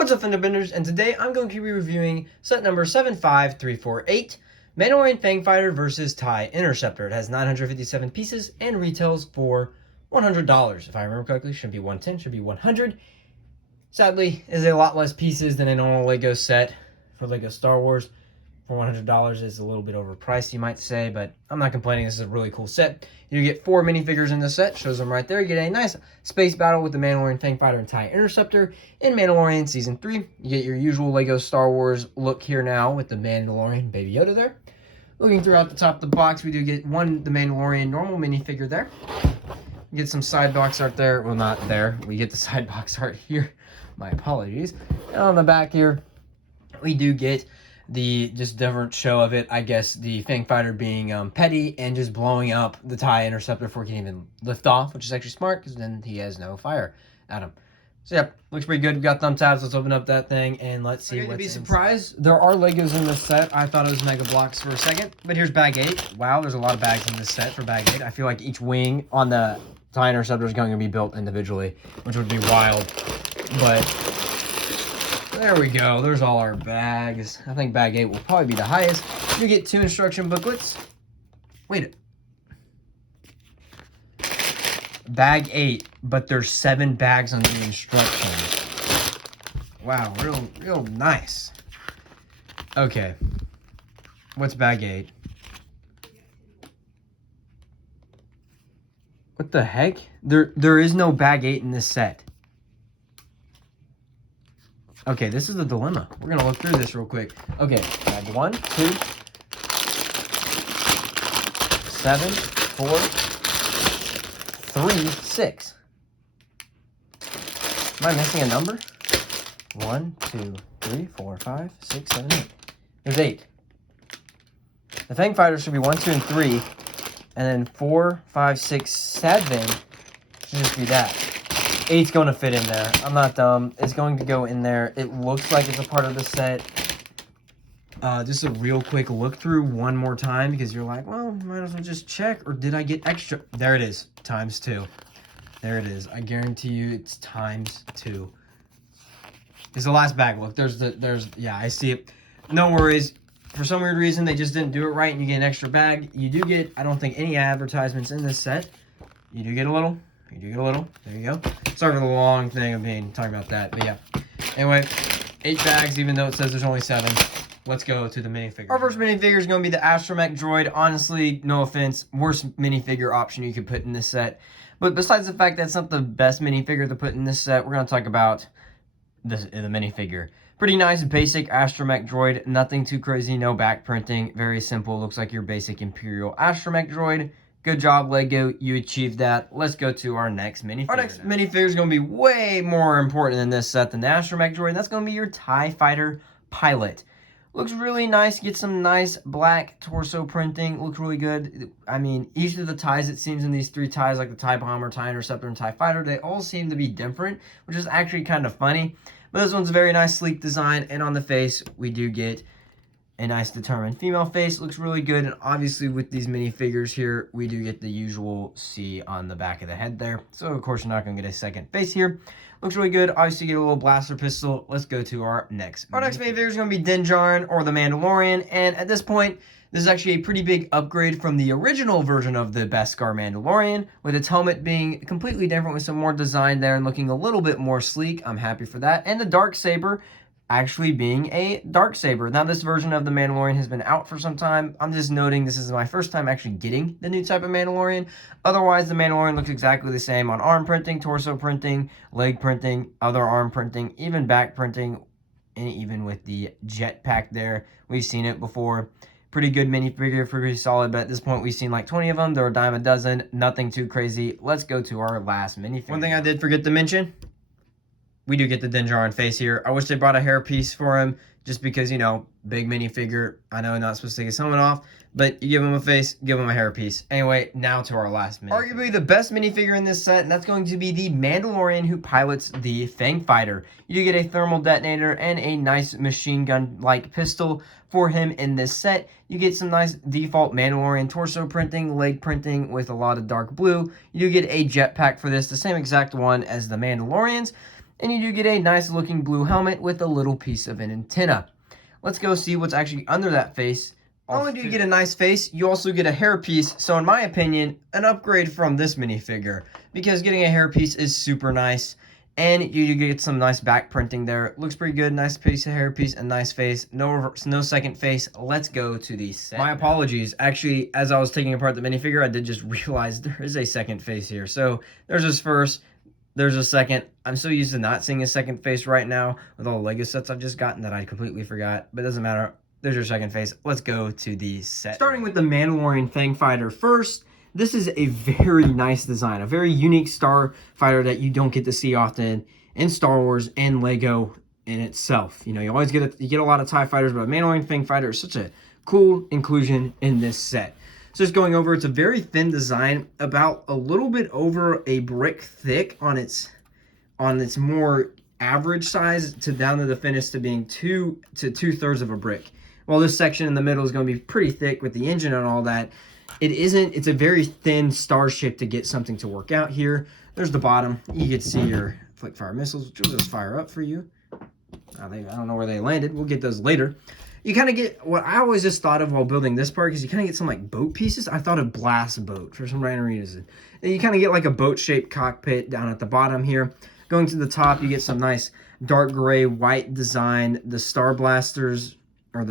What's up, Fendabenders? And today I'm going to be reviewing set number 75348, Mandalorian Fang Fighter versus TIE Interceptor. It has 957 pieces and retails for $100. If I remember correctly, should be 110, should be 100. Sadly, is a lot less pieces than a normal Lego set for Lego Star Wars. For $100 is a little bit overpriced, you might say, but I'm not complaining. This is a really cool set. You get 4 minifigures in the set, shows them right there. You get a nice space battle with the Mandalorian Fang Fighter and TIE Interceptor in Mandalorian Season 3. You get your usual Lego Star Wars look here now with the Mandalorian Baby Yoda there. Looking throughout the top of the box, we do get the Mandalorian normal minifigure there. You get some side box art there. Well, not there. We get the side box art here. My apologies. And on the back here, we do get the just different show of it. I guess the Fang Fighter being petty and just blowing up the TIE Interceptor before he can even lift off, which is actually smart because then he has no fire at him. So yeah, looks pretty good. We got thumb tabs. Let's open up that thing and let's see what's in. To be surprised, there are Legos in this set. I thought it was Mega Blocks for a second, but here's bag 8. Wow, there's a lot of bags in this set for bag 8. I feel like each wing on the TIE Interceptor is going to be built individually, which would be wild, but there we go. There's all our bags. I think bag 8 will probably be the highest. You get 2 instruction booklets. Wait. Bag 8, but there's 7 bags on the instructions. Wow, real nice. Okay. What's bag 8? What the heck? There is no bag 8 in this set. Okay, this is the dilemma. We're going to look through this real quick. Okay, bag 1, 2, 7, 4, 3, 6. Am I missing a number? 1, 2, 3, 4, 5, 6, 7, 8. There's 8. The Fang Fighter should be 1, 2, and 3. And then 4, 5, 6, 7 should just be that. 8's going to fit in there. I'm not dumb. It's going to go in there. It looks like it's a part of the set. Just a real quick look through one more time because you're like, well, might as well just check. Or did I get extra? There it is. ×2. There it is. I guarantee you it's ×2. It's the last bag. Look, yeah, I see it. No worries. For some weird reason, they just didn't do it right and you get an extra bag. You do get, I don't think, any advertisements in this set. You do get a little. You do get a little. There you go. Sorry for the long thing of talking about that. But yeah. Anyway, 8 bags, even though it says there's only 7. Let's go to the minifigure. Our first minifigure is going to be the Astromech Droid. Honestly, no offense, worst minifigure option you could put in this set. But besides the fact that it's not the best minifigure to put in this set, we're going to talk about the minifigure. Pretty nice, basic Astromech Droid. Nothing too crazy, no back printing. Very simple. Looks like your basic Imperial Astromech Droid. Good job, Lego. You achieved that. Let's go to our next minifigure. Our next minifigure is going to be way more important in this set than the Astromech Droid. That's going to be your TIE Fighter Pilot. Looks really nice. Get some nice black torso printing. Looks really good. I mean, each of the TIEs, it seems, in these 3 TIEs, like the TIE Bomber, TIE Interceptor, and TIE Fighter, they all seem to be different, which is actually kind of funny. But this one's a very nice, sleek design. And on the face, we do get a nice determined female face. Looks really good. And obviously with these minifigures here, we do get the usual C on the back of the head there. So of course you're not going to get a second face here. Looks really good. Obviously you get a little blaster pistol. Let's go to our next minifigure. Our next minifigure is going to be Din Djarin, or the Mandalorian. And at this point, this is actually a pretty big upgrade from the original version of the Beskar Mandalorian, with its helmet being completely different with some more design there and looking a little bit more sleek. I'm happy for that. And the Darksaber actually being a Darksaber. Now, this version of the Mandalorian has been out for some time. I'm just noting this is my first time actually getting the new type of Mandalorian. Otherwise, the Mandalorian looks exactly the same on arm printing, torso printing, leg printing, other arm printing, even back printing, and even with the jetpack there. We've seen it before. Pretty good minifigure, pretty solid, but at this point we've seen like 20 of them. They're a dime a dozen. Nothing too crazy. Let's go to our last minifigure. One thing I did forget to mention, we do get the Din Djarin face here. I wish they brought a hairpiece for him just because, you know, big minifigure. I know not supposed to take his helmet off, but you give him a face, give him a hairpiece. Anyway, now to our last minifigure. Arguably the best minifigure in this set, and that's going to be the Mandalorian who pilots the Fang Fighter. You do get a thermal detonator and a nice machine gun-like pistol for him in this set. You get some nice default Mandalorian torso printing, leg printing with a lot of dark blue. You do get a jetpack for this, the same exact one as the Mandalorians. And you do get a nice looking blue helmet with a little piece of an antenna. Let's go see what's actually under that face. Not only do you get a nice face, you also get a hairpiece. So in my opinion, an upgrade from this minifigure, because getting a hairpiece is super nice. And you get some nice back printing there. It looks pretty good. Nice piece of hairpiece, a nice face. No second face. Let's go to the set. My apologies. Actually, as I was taking apart the minifigure, I did just realize there is a second face here. So there's his first. There's a second. I'm so used to not seeing a second face right now with all the Lego sets I've just gotten that I completely forgot. But it doesn't matter. There's your second face. Let's go to the set. Starting with the Mandalorian Fang Fighter first. This is a very nice design, a very unique starfighter that you don't get to see often in Star Wars and Lego in itself. You know, you always get a lot of TIE fighters, but a Mandalorian Fang Fighter is such a cool inclusion in this set. So just going over, it's a very thin design, about a little bit over a brick thick on its more average size to down to the thinness to being 2 to 2/3 of a brick. Well, this section in the middle is going to be pretty thick with the engine and all that. It's a very thin star shape to get something to work out here. There's the bottom. You get to see your flick fire missiles, which will just fire up for you. I don't know where they landed. We'll get those later. You kind of get what I always just thought of while building this part, because you kind of get some like boat pieces. I thought of blast boat for some random reason. And you kind of get like a boat-shaped cockpit down at the bottom here. Going to the top, you get some nice dark gray, white design. The star blasters or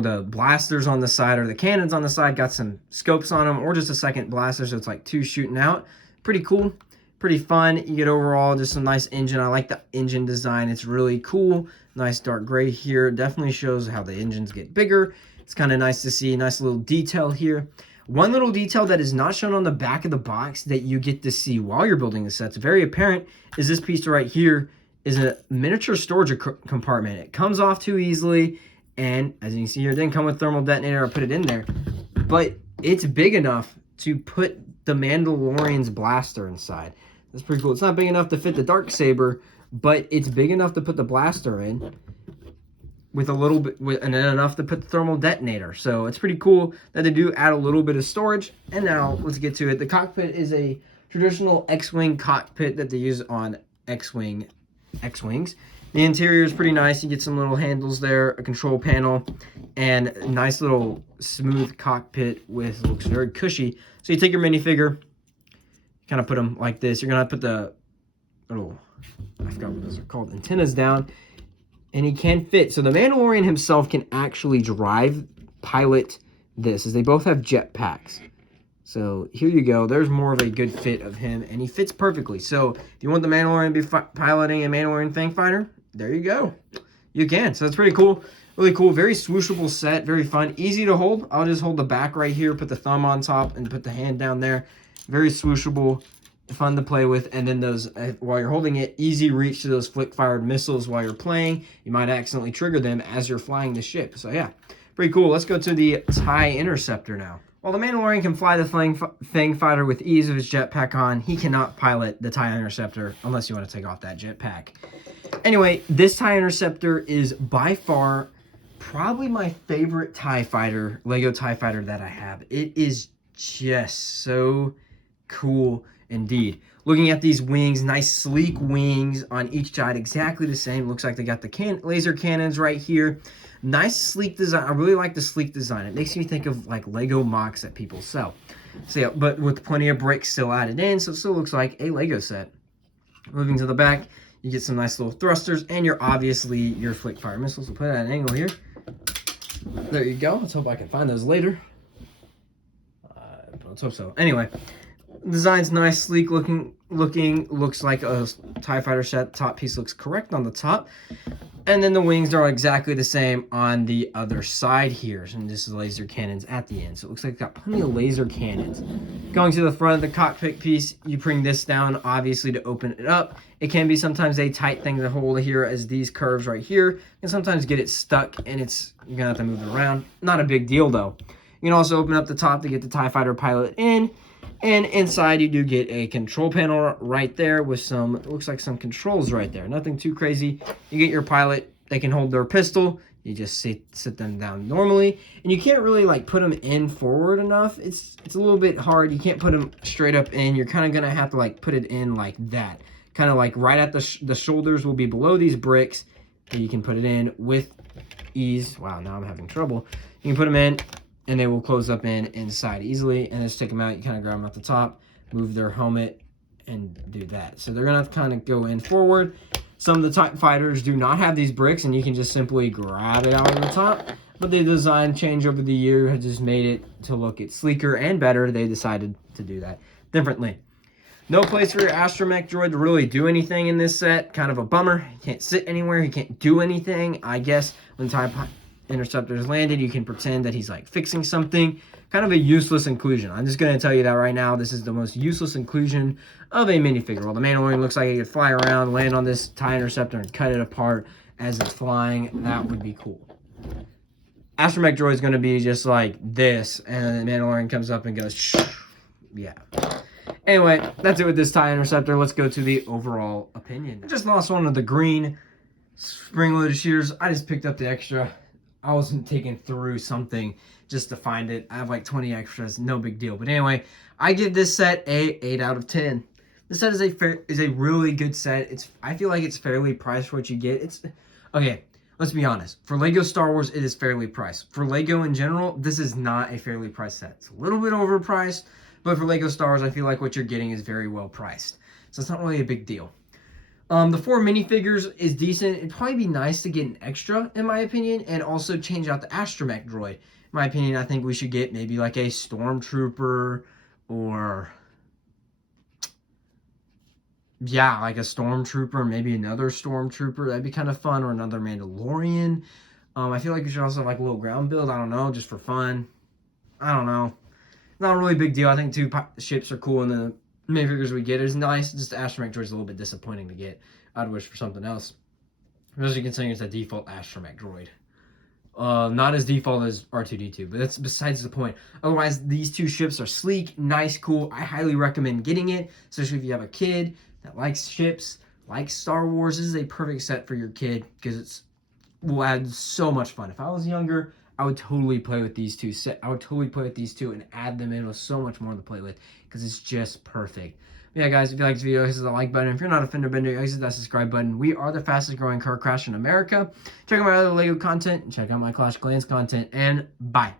the blasters on the side or the cannons on the side got some scopes on them, or just a second blaster, so it's like two shooting out. Pretty cool, pretty fun. You get overall just some nice engine. I like the engine design. It's really cool. Nice dark gray here. Definitely shows how the engines get bigger. It's kind of nice to see. Nice little detail here. One little detail that is not shown on the back of the box that you get to see while you're building the set, it's very apparent, is this piece right here is a miniature storage compartment. It comes off too easily. And as you can see here, it didn't come with thermal detonator or put it in there, but it's big enough to put the Mandalorian's blaster inside. That's pretty cool. It's not big enough to fit the Darksaber, but it's big enough to put the blaster in with a little bit, and then enough to put the thermal detonator. So it's pretty cool that they do add a little bit of storage. And now let's get to it. The cockpit is a traditional X-Wing cockpit that they use on X-Wings. The interior is pretty nice. You get some little handles there, a control panel, and a nice little smooth cockpit with, looks very cushy. So you take your minifigure, kind of put them like this. You're going to put the little, I forgot what those are called, antennas down, and he can fit. So the Mandalorian himself can actually pilot this, as they both have jetpacks. So here you go. There's more of a good fit of him, and he fits perfectly. So if you want the Mandalorian to be piloting a Mandalorian Fang Fighter, there you go. You can. So that's pretty cool. Really cool. Very swooshable set. Very fun. Easy to hold. I'll just hold the back right here, put the thumb on top, and put the hand down there. Very swooshable. Fun to play with. And then those, while you're holding it, easy reach to those flick-fired missiles while you're playing. You might accidentally trigger them as you're flying the ship. So yeah, pretty cool. Let's go to the TIE Interceptor now. While the Mandalorian can fly the Fang Fighter with ease with his jetpack on, he cannot pilot the TIE Interceptor unless you want to take off that jetpack. Anyway, this TIE Interceptor is by far probably my favorite TIE Fighter, Lego TIE Fighter that I have. It is just so cool indeed. Looking at these wings, nice sleek wings on each side, exactly the same. Looks like they got the laser cannons right here. Nice sleek design. I really like the sleek design. It makes me think of like Lego MOCs that people sell. So yeah, but with plenty of bricks still added in, so it still looks like a Lego set. Moving to the back, you get some nice little thrusters, and your flick fire missiles. We'll put it at an angle here. There you go. Let's hope I can find those later. Let's hope so. Anyway, design's nice, sleek looking. Looks like a TIE Fighter set. Top piece looks correct on the top. And then the wings are exactly the same on the other side here. And this is laser cannons at the end. So it looks like it's got plenty of laser cannons. Going to the front of the cockpit piece, you bring this down, obviously, to open it up. It can be sometimes a tight thing to hold here, as these curves right here. And sometimes get it stuck, and you're going to have to move it around. Not a big deal, though. You can also open up the top to get the TIE Fighter pilot in. And inside, you do get a control panel right there with some, it looks like some controls right there. Nothing too crazy. You get your pilot. They can hold their pistol. You just sit them down normally. And you can't really, like, put them in forward enough. It's a little bit hard. You can't put them straight up in. You're kind of going to have to, like, put it in like that. kind of like right at the shoulders will be below these bricks. You can put it in with ease. Wow, now I'm having trouble. You can put them in, and they will close up inside easily. And then stick them out. You kind of grab them at the top, move their helmet, and do that. So they're gonna have to kind of go in forward. Some of the TIE fighters do not have these bricks, and you can just simply grab it out of the top. But the design change over the year has just made it to look it sleeker and better. They decided to do that differently. No place for your astromech droid to really do anything in this set. Kind of a bummer. He can't sit anywhere. He can't do anything. I guess when TIE Interceptors landed, you can pretend that he's like fixing something. Kind of a useless inclusion. I'm just going to tell you that right now. This is the most useless inclusion of a minifigure. While the Mandalorian looks like he could fly around, land on this TIE Interceptor, and cut it apart as it's flying, that would be cool. Astromech droid is going to be just like this, and then the Mandalorian comes up and goes, shh. Yeah. Anyway, that's it with this TIE Interceptor. Let's go to the overall opinion. I just lost one of the green spring-loaded shooters. I just picked up the extra. I wasn't taking through something just to find it. I have like 20 extras, no big deal. But anyway, I give this set a 8 out of 10. This set is a really good set. I feel like it's fairly priced for what you get. It's okay. Let's be honest. For Lego Star Wars, it is fairly priced. For Lego in general, this is not a fairly priced set. It's a little bit overpriced, but for Lego Star Wars, I feel like what you're getting is very well priced. So it's not really a big deal. The 4 minifigures is decent. It'd probably be nice to get an extra, in my opinion, and also change out the astromech droid. In my opinion, I think we should get maybe like a stormtrooper or... yeah, like a stormtrooper, maybe another stormtrooper. That'd be kind of fun, or another Mandalorian. I feel like we should also have like a little ground build. I don't know, just for fun. I don't know. Not a really big deal. I think 2 ships are cool, and the minifigures we get is nice. Just the astromech droid is a little bit disappointing to get. I'd wish for something else. Especially considering it's a default astromech droid. Not as default as R2-D2, but that's besides the point. Otherwise, these 2 ships are sleek, nice, cool. I highly recommend getting it, especially if you have a kid that likes ships, likes Star Wars. This is a perfect set for your kid because will add so much fun. If I was younger, I would totally play with these 2. I would totally play with these 2 and add them in with so much more to play with because it's just perfect. But yeah, guys, if you like this video, hit the like button. If you're not a fender bender, hit that subscribe button. We are the fastest growing car crash in America. Check out my other Lego content and check out my Clash of Clans content. And bye.